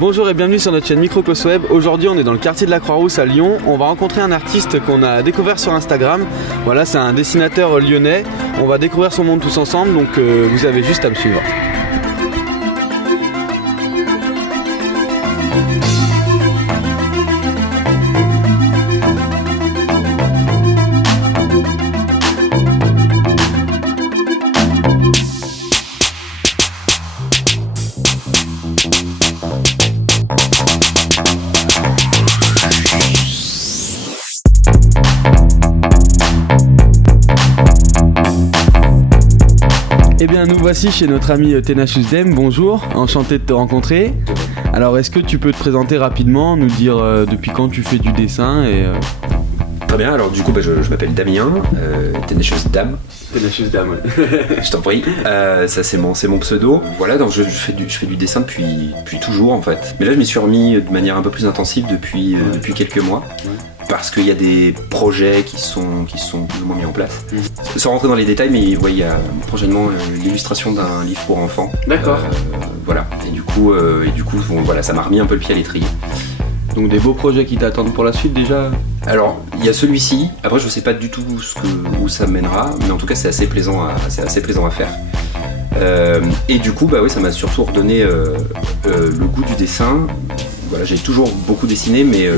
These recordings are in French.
Bonjour et bienvenue sur notre chaîne Microclos Web. Aujourd'hui on est dans le quartier de la Croix-Rousse à Lyon. On va rencontrer un artiste qu'on a découvert sur Instagram. Voilà, c'est un dessinateur lyonnais. On va découvrir son monde tous ensemble, donc vous avez juste à me suivre. Eh bien nous voici chez notre ami Tenacious Dem. Bonjour, enchanté de te rencontrer. Alors est-ce que tu peux te présenter rapidement, nous dire depuis quand tu fais du dessin et Très bien, alors du coup je m'appelle Damien, Tenacious Dam. Tenacious Dem, ouais. Je t'en prie, ça c'est mon pseudo. Voilà, donc je fais du dessin depuis toujours en fait. Mais là je m'y suis remis de manière un peu plus intensive depuis quelques mois. Ouais. Parce qu'il y a des projets qui sont plus ou moins mis en place. Sans rentrer dans les détails, mais ouais, il y a prochainement l'illustration d'un livre pour enfants. D'accord. Voilà. Et du coup bon, voilà, ça m'a remis un peu le pied à l'étrier. Donc des beaux projets qui t'attendent pour la suite déjà? Alors, il y a celui-ci. Après, je sais pas du tout où ça mènera, mais en tout cas, c'est assez plaisant à faire. Et du coup, bah oui, ça m'a surtout redonné le goût du dessin. Voilà, j'ai toujours beaucoup dessiné, mais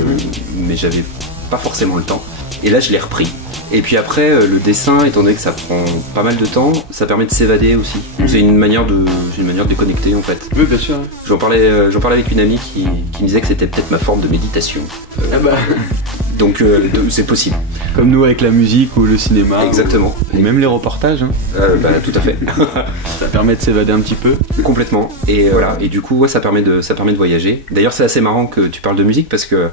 j'avais pas forcément le temps. Et là, je l'ai repris. Et puis après, le dessin, étant donné que ça prend pas mal de temps, ça permet de s'évader aussi. C'est une manière de déconnecter en fait. Oui, bien sûr. J'en parlais avec une amie qui me disait que c'était peut-être ma forme de méditation. Donc c'est possible. Comme nous avec la musique ou le cinéma. Exactement. Ou même les reportages. Hein. Tout à fait. Ça permet de s'évader un petit peu. Complètement. Et voilà. Et du coup, ouais, ça permet de voyager. D'ailleurs, c'est assez marrant que tu parles de musique parce que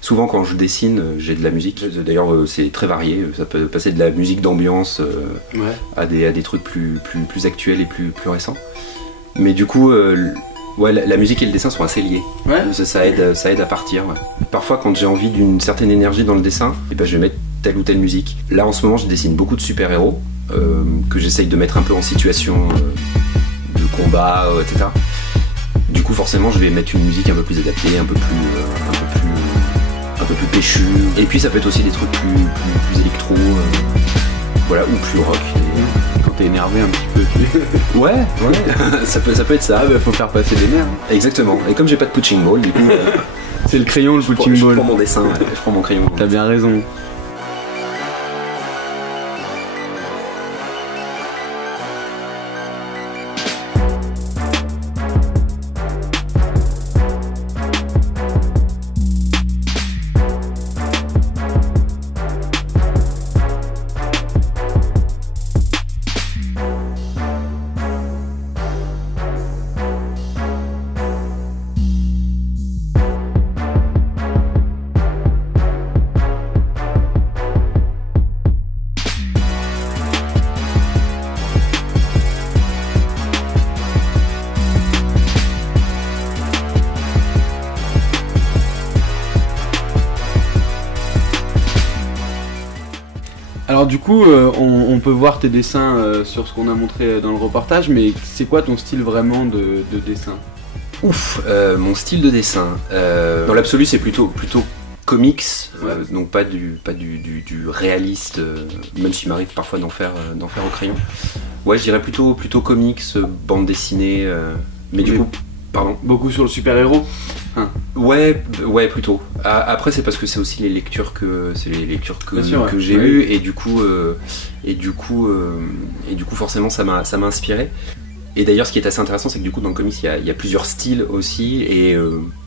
souvent quand je dessine, j'ai de la musique. D'ailleurs, c'est très varié. Ça peut passer de la musique d'ambiance à des trucs plus actuels et plus récents. Mais du coup, ouais, la musique et le dessin sont assez liés. Ouais. Ça aide à partir. Ouais. Parfois, quand j'ai envie d'une certaine énergie dans le dessin, je vais mettre telle ou telle musique. Là, en ce moment, je dessine beaucoup de super-héros que j'essaye de mettre un peu en situation de combat, etc. Du coup, forcément, je vais mettre une musique un peu plus adaptée, un peu plus péchue. Et puis, ça peut être aussi des trucs plus électro, voilà, ou plus rock. Quand t'es énervé un petit peu. Ouais, ça peut être ça. Faut faire passer les nerfs. Exactement. Et comme j'ai pas de punching ball, du coup. C'est le crayon, le punching ball. Je prends mon dessin, je prends mon crayon. T'as bien raison. Alors du coup, on peut voir tes dessins sur ce qu'on a montré dans le reportage, mais c'est quoi ton style vraiment de dessin? Ouf, mon style de dessin. Dans l'absolu, c'est plutôt comics, donc pas du réaliste, même s'il m'arrive parfois d'en faire au crayon. Ouais, je dirais plutôt comics, bande dessinée, mais du coup, pardon. Beaucoup sur le super-héros. Ouais, plutôt. Après, c'est parce que c'est aussi les lectures que j'ai eues, et du coup, forcément, ça m'a inspiré. Et d'ailleurs, ce qui est assez intéressant, c'est que du coup, dans le comics, il y a plusieurs styles aussi, et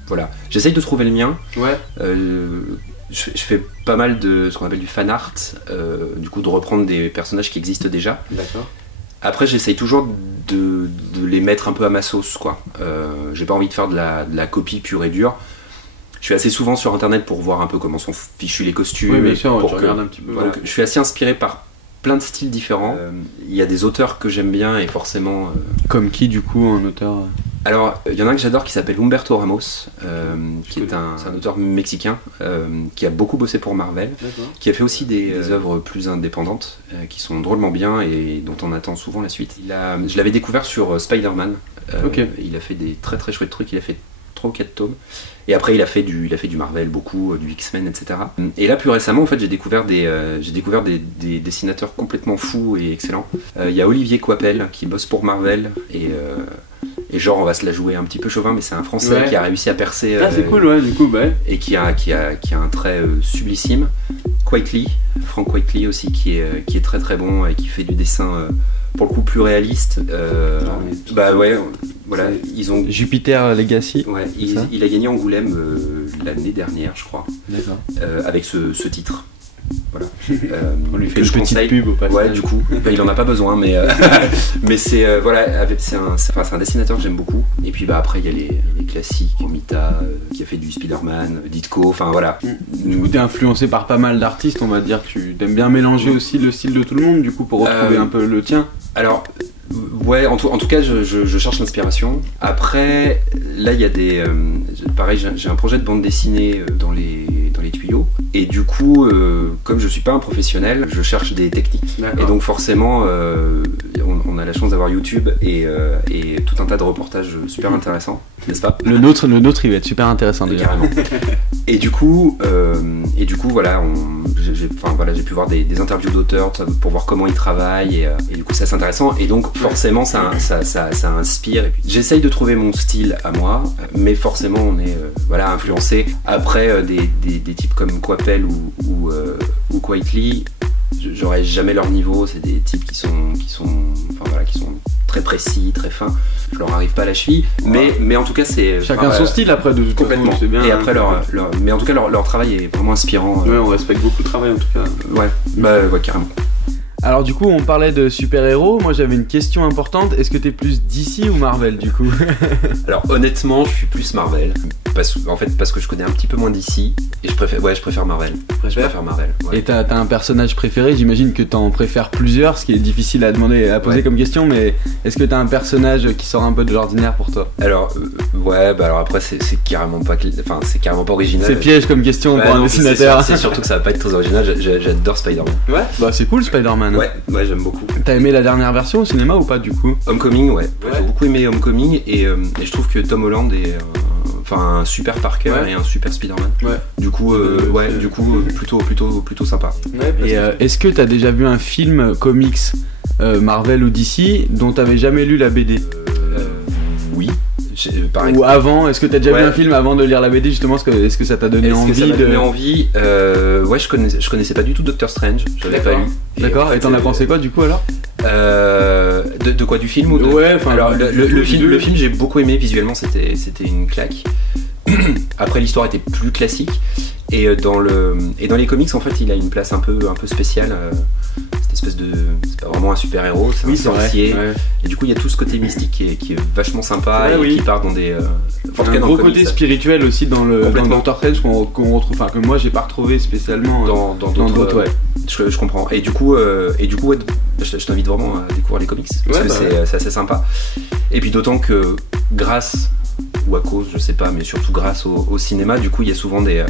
voilà. J'essaye de trouver le mien. Ouais. Je fais pas mal de ce qu'on appelle du fan art, du coup, de reprendre des personnages qui existent déjà. D'accord. Après, j'essaye toujours de les mettre un peu à ma sauce, quoi. J'ai pas envie de faire de la copie pure et dure. Je suis assez souvent sur internet pour voir un peu comment sont fichus les costumes. Oui, bien sûr, pour regarde un petit peu. Voilà. Je suis assez inspiré par plein de styles différents. Il y a des auteurs que j'aime bien et forcément... Comme qui, du coup, un auteur Alors, il y en a un que j'adore qui s'appelle Humberto Ramos, qui est un auteur mexicain qui a beaucoup bossé pour Marvel, qui a fait aussi des œuvres plus indépendantes qui sont drôlement bien et dont on attend souvent la suite. Je l'avais découvert sur Spider-Man. Il a fait des très très chouettes trucs. Il a fait 3 ou 4 tomes. Et après il a fait du Marvel beaucoup, du X-Men, etc. Et là plus récemment en fait j'ai découvert des dessinateurs complètement fous et excellents. Il y a Olivier Coipel qui bosse pour Marvel et genre on va se la jouer un petit peu chauvin, mais c'est un Français qui a réussi à percer. C'est cool, ouais, du coup, et qui a un trait sublissime. Frank Quitely aussi qui est très très bon et qui fait du dessin pour le coup plus réaliste. Voilà, ils ont Jupiter Legacy. Ouais, il a gagné Angoulême l'année dernière, je crois. D'accord. Avec ce titre. Voilà. On lui fait une petite pub au passage. Ouais, du coup, il en a pas besoin, mais c'est un dessinateur que j'aime beaucoup. Et puis après il y a les classiques, Mita qui a fait du Spider-Man, Ditko, enfin voilà. Du coup, t'es influencé par pas mal d'artistes, on va dire. Tu aimes bien mélanger aussi le style de tout le monde, du coup, pour retrouver un peu le tien. Alors. Ouais, en tout cas, je cherche l'inspiration. Après, là, il y a pareil, j'ai un projet de bande dessinée dans les tuyaux. Et du coup, comme je suis pas un professionnel, je cherche des techniques. D'accord. Et donc, forcément, on a la chance d'avoir YouTube et tout un tas de reportages super intéressants, n'est-ce pas ? Le nôtre, il va être super intéressant déjà. Carrément. Et du coup, voilà, j'ai pu voir des interviews d'auteurs pour voir comment ils travaillent et du coup, c'est assez intéressant. Et donc, forcément, ça inspire. Et puis, j'essaye de trouver mon style à moi, mais forcément, on est influencé. Après, des types comme Coipel ou Quitely, j'aurais jamais leur niveau. C'est des types qui sont très précis, très fins. Je leur arrive pas à la cheville, mais en tout cas c'est chacun son style après de toute complètement. façon, c'est bien. Et après mais en tout cas leur travail est vraiment inspirant. Ouais, on respecte beaucoup le travail en tout cas. Ouais, carrément. Alors du coup, on parlait de super-héros. Moi, j'avais une question importante. Est-ce que t'es plus DC ou Marvel du coup ? Alors honnêtement, je suis plus Marvel. Parce que je connais un petit peu moins DC et je préfère Marvel. Je préfère Marvel. Ouais. Et t'as un personnage préféré ? J'imagine que t'en préfères plusieurs, ce qui est difficile à poser comme question. Mais est-ce que t'as un personnage qui sort un peu de l'ordinaire pour toi ? Alors alors après c'est carrément pas original. C'est piège comme question pour un dessinateur. C'est surtout que ça va pas être très original. J'adore Spider-Man. Ouais. Bah c'est cool Spider-Man. Ouais, j'aime beaucoup. T'as aimé la dernière version au cinéma ou pas du coup ? Homecoming, ouais. J'ai beaucoup aimé Homecoming et je trouve que Tom Holland est un super Parker et un super Spider-Man. Ouais. Du coup, plutôt sympa. Ouais, et est-ce que t'as déjà vu un film comics Marvel ou DC dont t'avais jamais lu la BD ? Oui. Ou avant, est-ce que t'as déjà vu un film avant de lire la BD justement ? Est-ce que ça t'a donné envie ? Ça m'a donné envie. Je connaissais pas du tout Doctor Strange. Je l'avais pas lu. D'accord. Et t'en as pensé quoi du coup alors ? De quoi, du film ou de... Ouais, enfin alors le film j'ai beaucoup aimé, visuellement c'était une claque. Après l'histoire était plus classique et dans les comics en fait il a une place un peu spéciale. Cette espèce de, c'est pas vraiment un super héros, c'est un sorcier. Ouais. Et du coup il y a tout ce côté mystique qui est vachement sympa qui part dans des. Un gros côté spirituel aussi dans Doctor Strange qu'on retrouve, enfin que moi j'ai pas retrouvé spécialement dans d'autres. Ouais. Je comprends. Et du coup je t'invite vraiment à découvrir les comics parce que c'est assez sympa. Et puis d'autant que grâce ou à cause, je sais pas, mais surtout grâce au cinéma, du coup il y a souvent des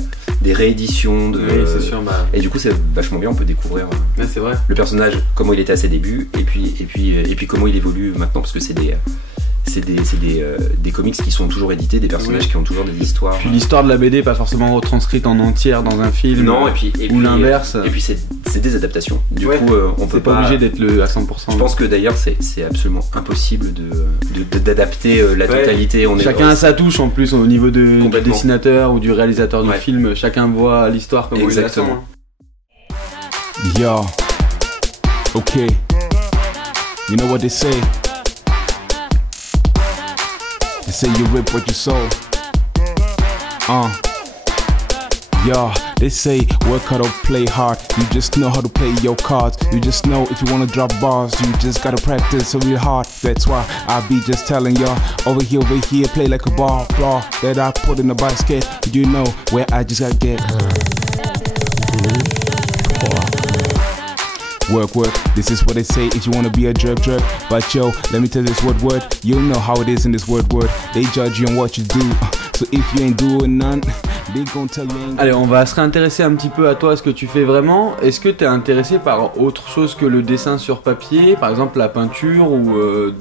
rééditions c'est sûr, et du coup c'est vachement bien, on peut découvrir c'est vrai. Le personnage, comment il était à ses débuts et puis comment il évolue maintenant, parce que c'est des comics qui sont toujours édités, des personnages qui ont toujours des histoires. Puis l'histoire de la BD pas forcément retranscrite en entière dans un film. Non, ou l'inverse. Et puis c'est des adaptations. Du coup, on peut pas obligé d'être à 100%. Je pense que d'ailleurs c'est absolument impossible d'adapter la totalité. Chacun a sa touche en plus au niveau du dessinateur ou du réalisateur du film. Chacun voit l'histoire comme il la sent. Yo, okay, you know what they say. They say you rip what you sow. Yo, they say work hard or play hard. You just know how to play your cards. You just know if you wanna drop bars, you just gotta practice real hard. That's why I be just telling y'all over here, play like a ball that I put in a basket. You know where I just gotta get. Work, this is what they say if you wanna be a jerk. But yo, let me tell you this word, you know how it is in this word. They judge you on what you do, So if you ain't doing none, they gon' tell you ain't. Allez, on va se réintéresser un petit peu à toi, à ce que tu fais vraiment. Est-ce que tu es intéressé par autre chose que le dessin sur papier, par exemple la peinture ou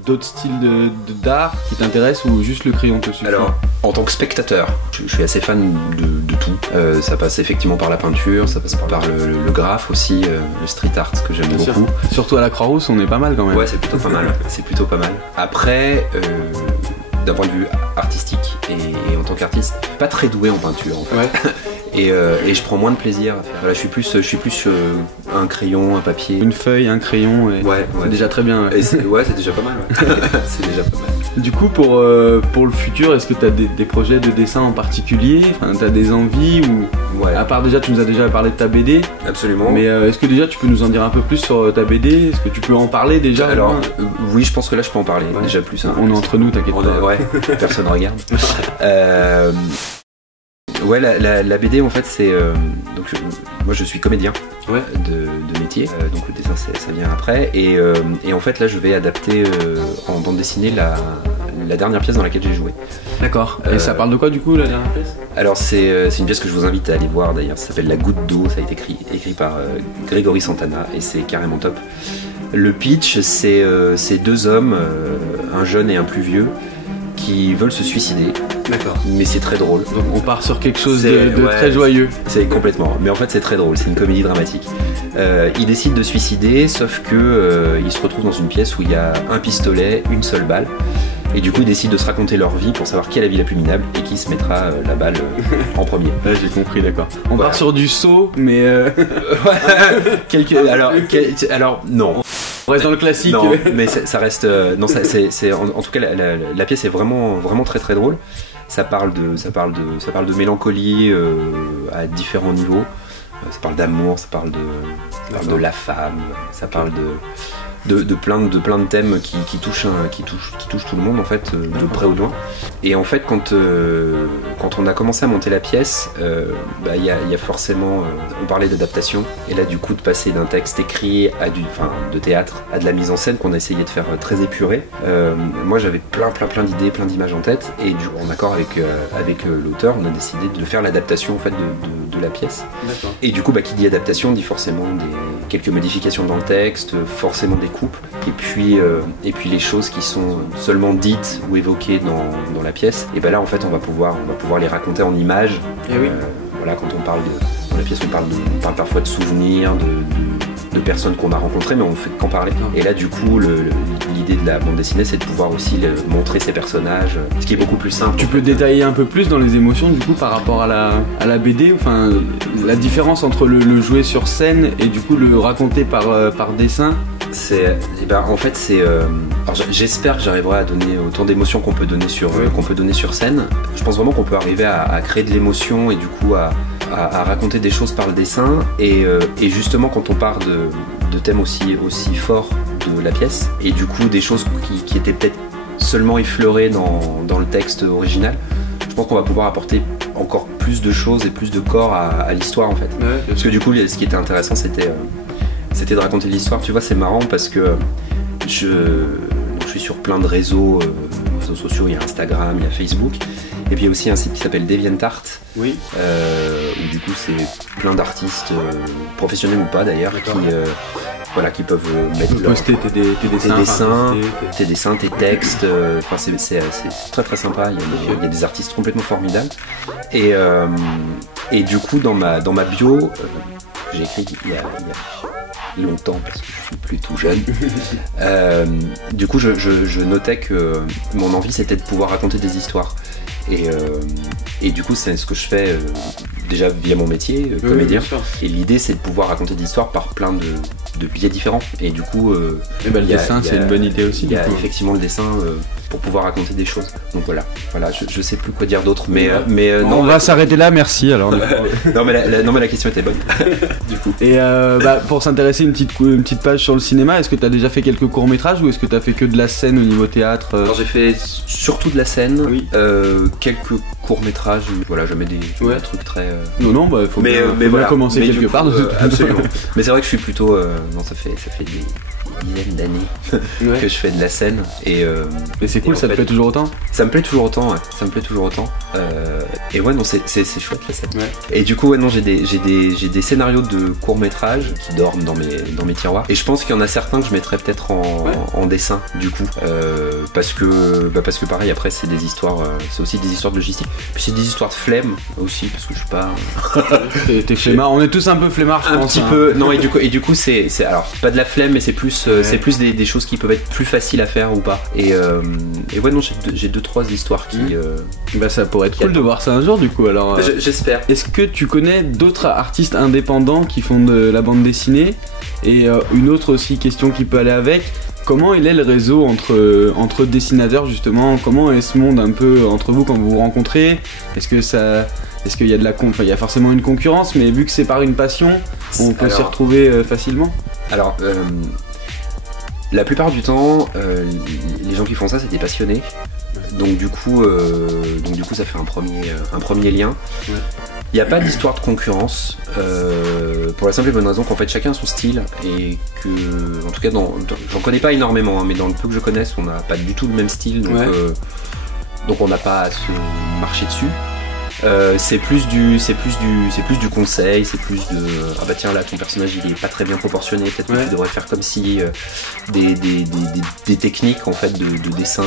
d'autres styles d'art qui t'intéressent, ou juste le crayon te suffit? Alors, en tant que spectateur, je suis assez fan de tout. Ça passe effectivement par la peinture, ça passe par le graphe aussi, le street art que j'aime beaucoup. Surtout à la Croix-Rousse, on est pas mal quand même. Ouais, c'est plutôt pas mal. C'est plutôt pas mal. Après, d'un point de vue artistique et en tant qu'artiste, pas très doué en peinture en fait. Ouais. Et je prends moins de plaisir à faire. Voilà, je suis plus un crayon, un papier. Une feuille, un crayon, et ouais, c'est déjà très bien. Ouais. Et c'est déjà pas mal. Ouais. C'est déjà pas mal. Du coup, pour le futur, est-ce que tu as des projets de dessin en particulier? Enfin, tu as des envies ou... Ouais. À part déjà, tu nous as déjà parlé de ta BD. Absolument. Mais est-ce que déjà tu peux nous en dire un peu plus sur ta BD? Est-ce que tu peux en parler déjà? Alors, oui, je pense que là je peux en parler. Ouais. Déjà plus. Hein, on est entre nous, t'inquiète pas. Ouais, personne regarde. Ouais, la BD en fait c'est donc moi je suis comédien de métier, donc le dessin ça vient après et en fait là je vais adapter en bande dessinée la dernière pièce dans laquelle j'ai joué. D'accord. Et ça parle de quoi du coup la dernière pièce? Alors c'est une pièce que je vous invite à aller voir d'ailleurs, ça s'appelle La Goutte d'eau, ça a été écrit par Grégory Santana et c'est carrément top. Le pitch c'est deux hommes, un jeune et un plus vieux, qui veulent se suicider. D'accord. Mais c'est très drôle. Donc on part sur quelque chose de très joyeux. C'est complètement. Mais en fait c'est très drôle, c'est une comédie dramatique. Ils décident de suicider, sauf que ils se retrouvent dans une pièce où il y a un pistolet, une seule balle. Et du coup ils décident de se raconter leur vie pour savoir qui a la vie la plus minable et qui se mettra la balle en premier. Ouais, j'ai compris, d'accord. On part sur du saut, mais alors non. On reste dans le classique. Non, mais ça reste. Non, en tout cas la pièce est vraiment très très drôle. Ça parle de mélancolie à différents niveaux. Ça parle d'amour, ça parle de la femme, ça parle de plein de thèmes qui touchent tout le monde en fait, de près ou de loin. Et en fait quand on a commencé à monter la pièce, il y a forcément, on parlait d'adaptation, et là du coup de passer d'un texte écrit de théâtre à de la mise en scène qu'on a essayé de faire très épuré. Moi j'avais plein d'idées, plein d'images en tête, et du coup en accord avec l'auteur, on a décidé de faire l'adaptation en fait de la pièce. D'accord. Et du coup qui dit adaptation dit forcément quelques modifications dans le texte, forcément des coupes, et puis les choses qui sont seulement dites ou évoquées dans la pièce, et là en fait on va pouvoir les raconter en images. Et oui. Voilà, quand on parle dans la pièce on parle parfois de souvenirs, de personnes qu'on a rencontrées, mais on ne fait qu'en parler. Et là du coup l'idée de la bande dessinée c'est de pouvoir aussi montrer ces personnages, ce qui est beaucoup plus simple. Tu peux détailler un peu plus dans les émotions du coup par rapport à la BD, enfin la différence entre le jouer sur scène et du coup le raconter par dessin? En fait c'est j'espère que j'arriverai à donner autant d'émotions qu'on peut donner sur scène. Je pense vraiment qu'on peut arriver à créer de l'émotion et du coup à raconter des choses par le dessin, et justement quand on part de thèmes aussi forts de la pièce, et du coup des choses qui étaient peut-être seulement effleurées dans le texte original, je pense qu'on va pouvoir apporter encore plus de choses et plus de corps à l'histoire en fait. Ouais, parce que du coup ce qui était intéressant c'était de raconter l'histoire. Tu vois, c'est marrant parce que je suis sur plein de réseaux sociaux, il y a Instagram, il y a Facebook, et puis il y a aussi un site qui s'appelle DeviantArt, oui. Où du coup c'est plein d'artistes, professionnels ou pas d'ailleurs, qui peuvent poster tes dessins, tes textes, c'est très très sympa, il y a des artistes complètement formidables, et du coup dans ma bio, j'ai écrit il y a longtemps parce que je suis plus tout jeune. Du coup je notais que mon envie c'était de pouvoir raconter des histoires, et du coup c'est ce que je fais déjà via mon métier comédien, et l'idée c'est de pouvoir raconter des histoires par plein de biais différents, et du coup le dessin c'est une bonne idée aussi. Il y a effectivement le dessin pour pouvoir raconter des choses, donc voilà je sais plus quoi dire d'autre, mais non, on va s'arrêter là, merci alors. non mais la question était bonne. Du coup. Et pour s'intéresser une petite page sur le cinéma, est-ce que tu as déjà fait quelques courts-métrages ou est-ce que tu as fait que de la scène au niveau théâtre? Alors j'ai fait surtout de la scène, oui. Quelques courts-métrages, voilà, jamais des trucs très... Non, faut bien commencer quelque part. Absolument. Mais c'est vrai que je suis plutôt non, ça fait des dizaines d'années Ouais. que je fais de la scène et c'est cool, et en ça te fait, plaît toujours autant? ça me plaît toujours autant, ouais. Ça me plaît toujours autant. Et ouais, non, c'est chouette la scène. Ouais. Et du coup, ouais, non, j'ai des scénarios de courts-métrages qui dorment dans mes tiroirs. Et je pense qu'il y en a certains que je mettrais peut-être en dessin, du coup. Parce que pareil, après, c'est des histoires, c'est aussi des histoires de logistique. Puis c'est des histoires de flemme aussi, parce que je suis pas. T'es flemmard, on est tous un peu flemmards, je Un pense. petit peu, non, et du coup c'est alors pas de la flemme, mais c'est plus des choses qui peuvent être plus faciles à faire ou pas. Et ouais, non, j'ai 2-3 histoires qui. Bah, ça pourrait être cool de voir ça un jour, du coup. Alors, J'espère. est-ce que tu connais d'autres artistes indépendants qui font de la bande dessinée? Et une autre aussi question qui peut aller avec, comment il est le réseau entre dessinateurs, justement? Comment est ce monde un peu entre vous quand vous vous rencontrez? Est-ce qu'il y a de la il y a forcément une concurrence, mais vu que c'est par une passion, on peut s'y retrouver facilement? Alors, la plupart du temps, les gens qui font ça, c'est des passionnés. Donc du coup, ça fait un premier lien. Ouais. Il n'y a pas d'histoire de concurrence, pour la simple et bonne raison qu'en fait chacun a son style et que, en tout cas, j'en connais pas énormément, hein, mais dans le peu que je connaisse, on n'a pas du tout le même style, donc, Ouais. Donc on n'a pas à se marcher dessus. C'est plus du conseil, c'est plus de ah bah tiens là ton personnage il est pas très bien proportionné, peut-être que tu devrais faire comme si des techniques en fait de dessin.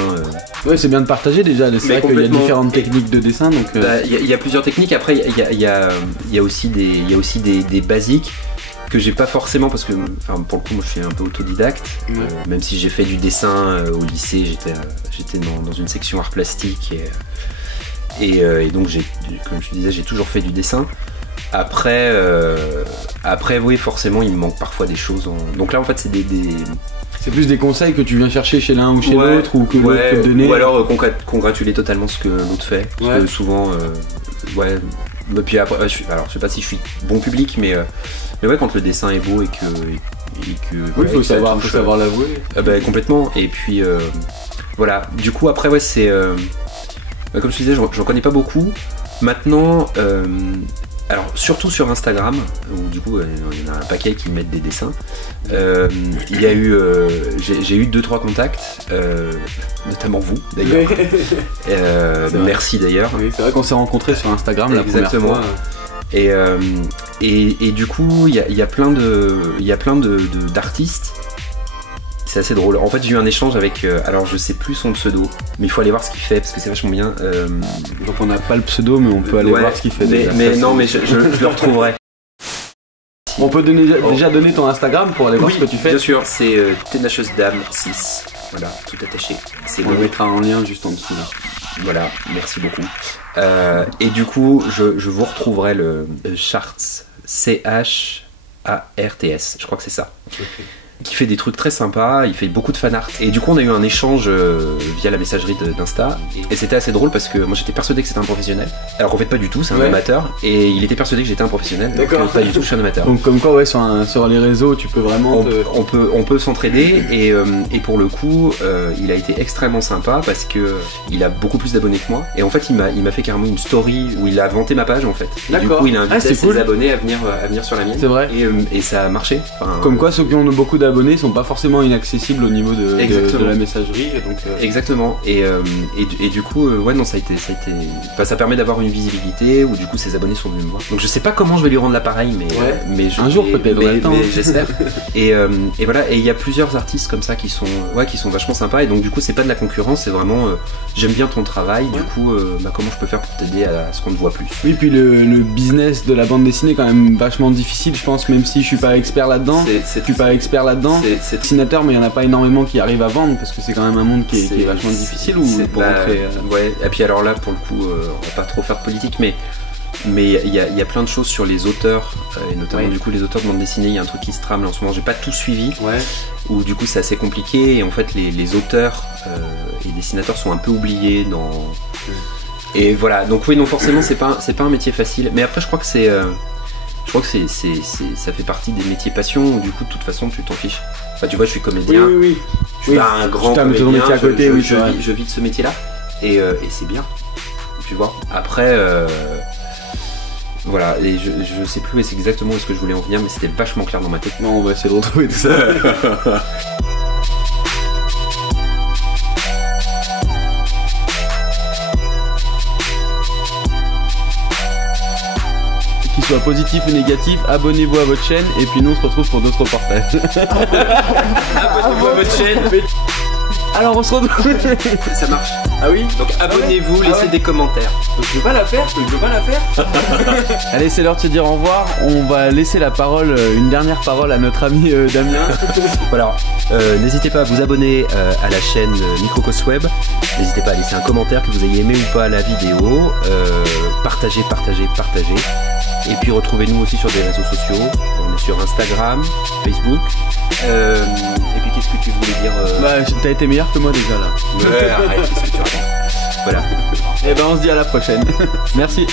Ouais, c'est bien de partager déjà, c'est vrai qu'il y a différentes techniques de dessin, donc. Il y a plusieurs techniques. Après il y a aussi des basiques que j'ai pas forcément parce que enfin pour le coup moi je suis un peu autodidacte, même si j'ai fait du dessin au lycée, j'étais dans une section art plastique et donc comme je te disais, j'ai toujours fait du dessin. Après oui, forcément il me manque parfois des choses donc là en fait c'est c'est plus des conseils que tu viens chercher chez l'un ou chez l'autre, ou que l'autre peut te donner, ou alors congratuler totalement ce que l'autre fait, parce que souvent et puis après alors je sais pas si je suis bon public, mais ouais, quand le dessin est beau et que oui, faut savoir l'avouer. Bah, complètement. Et puis voilà, du coup après ouais c'est comme je te disais, j'en connais pas beaucoup. Maintenant, alors surtout sur Instagram, où du coup il y en a un paquet qui mettent des dessins. Il y a eu, j'ai eu 2-3 contacts, notamment vous d'ailleurs. Merci d'ailleurs. Oui, c'est vrai qu'on s'est rencontrés sur Instagram la première fois. Et du coup, il y a plein d'artistes. C'est assez drôle. En fait, j'ai eu un échange avec. Alors, je sais plus son pseudo, mais il faut aller voir ce qu'il fait parce que c'est vachement bien. Donc, on n'a pas le pseudo, mais on peut aller voir ce qu'il fait. Mais non, mais je le retrouverai. On peut déjà donner ton Instagram pour aller voir ce que tu fais. Bien sûr, c'est Tenacious Dame 6. Voilà, tout attaché. On le mettra en lien juste en dessous là. Voilà, merci beaucoup. Et du coup, je vous retrouverai le Charts, CHARTS, je crois que c'est ça. Okay. Qui fait des trucs très sympas, il fait beaucoup de fan art. Et du coup, on a eu un échange via la messagerie d'Insta. Et c'était assez drôle parce que moi j'étais persuadé que c'était un professionnel. Alors qu'en fait, pas du tout, c'est un amateur. Et il était persuadé que j'étais un professionnel. Donc pas du tout, je suis un amateur. Donc, comme quoi, ouais, sur les réseaux, tu peux vraiment. On peut s'entraider. Et pour le coup, il a été extrêmement sympa parce que il a beaucoup plus d'abonnés que moi. Et en fait, il m'a fait carrément une story où il a vanté ma page en fait. Et du coup, il a invité ses abonnés à venir sur la mienne. C'est vrai. Et ça a marché. Enfin, comme quoi, ceux qui ont beaucoup d'abonnés sont pas forcément inaccessibles au niveau de la messagerie. Donc, Exactement. Et du coup, ouais, non, ça a été. Enfin, ça permet d'avoir une visibilité où du coup ses abonnés sont venus me voir. Donc je sais pas comment je vais lui rendre l'appareil, mais un jour peut-être. Mais j'espère. et voilà. Et il y a plusieurs artistes comme ça qui sont vachement sympas. Et donc du coup, c'est pas de la concurrence, c'est vraiment j'aime bien ton travail. Du coup, comment je peux faire pour t'aider à ce qu'on te voit plus. Oui, puis le business de la bande dessinée est quand même vachement difficile, je pense, même si je suis pas expert là-dedans. Je suis pas expert là-dedans. C'est dessinateur, mais il n'y en a pas énormément qui arrivent à vendre parce que c'est quand même un monde qui est vachement difficile pour rentrer. Ouais, et puis alors là, pour le coup, on va pas trop faire de politique, mais il y a plein de choses sur les auteurs, et notamment du coup les auteurs de bande dessinée. Il y a un truc qui se trame là en ce moment, j'ai pas tout suivi, où du coup c'est assez compliqué, et en fait les auteurs et les dessinateurs sont un peu oubliés dans. Et voilà, donc oui, non, forcément c'est pas un métier facile, mais après je crois que c'est. Je crois que ça fait partie des métiers passion où du coup de toute façon tu t'en fiches. Enfin tu vois, je suis comédien, je suis pas un grand comédien, à côté, je vis de ce métier là et c'est bien, tu vois. Après Voilà, et je sais plus c'est exactement où est-ce que je voulais en venir, mais c'était vachement clair dans ma tête. Non, on va essayer de retrouver tout ça. Qu'il soit positif ou négatif, abonnez-vous à votre chaîne et puis nous on se retrouve pour d'autres reportages. Abonnez-vous à votre chaîne. Alors on se retrouve. Ça marche. Ah oui. Donc abonnez-vous, laissez des commentaires. Donc, je veux pas la faire, Allez, c'est l'heure de se dire au revoir. On va laisser la parole, une dernière parole à notre ami Damien. Voilà, n'hésitez pas à vous abonner à la chaîne Microcosmos Web. N'hésitez pas à laisser un commentaire que vous ayez aimé ou pas la vidéo. Partagez. Et puis retrouvez-nous aussi sur des réseaux sociaux. On est sur Instagram, Facebook. Et puis qu'est-ce que tu voulais dire Bah, t'as été meilleur que moi déjà là. Ouais, arrête, qu'est-ce que tu racontes. Voilà. Et ben on se dit à la prochaine. Merci.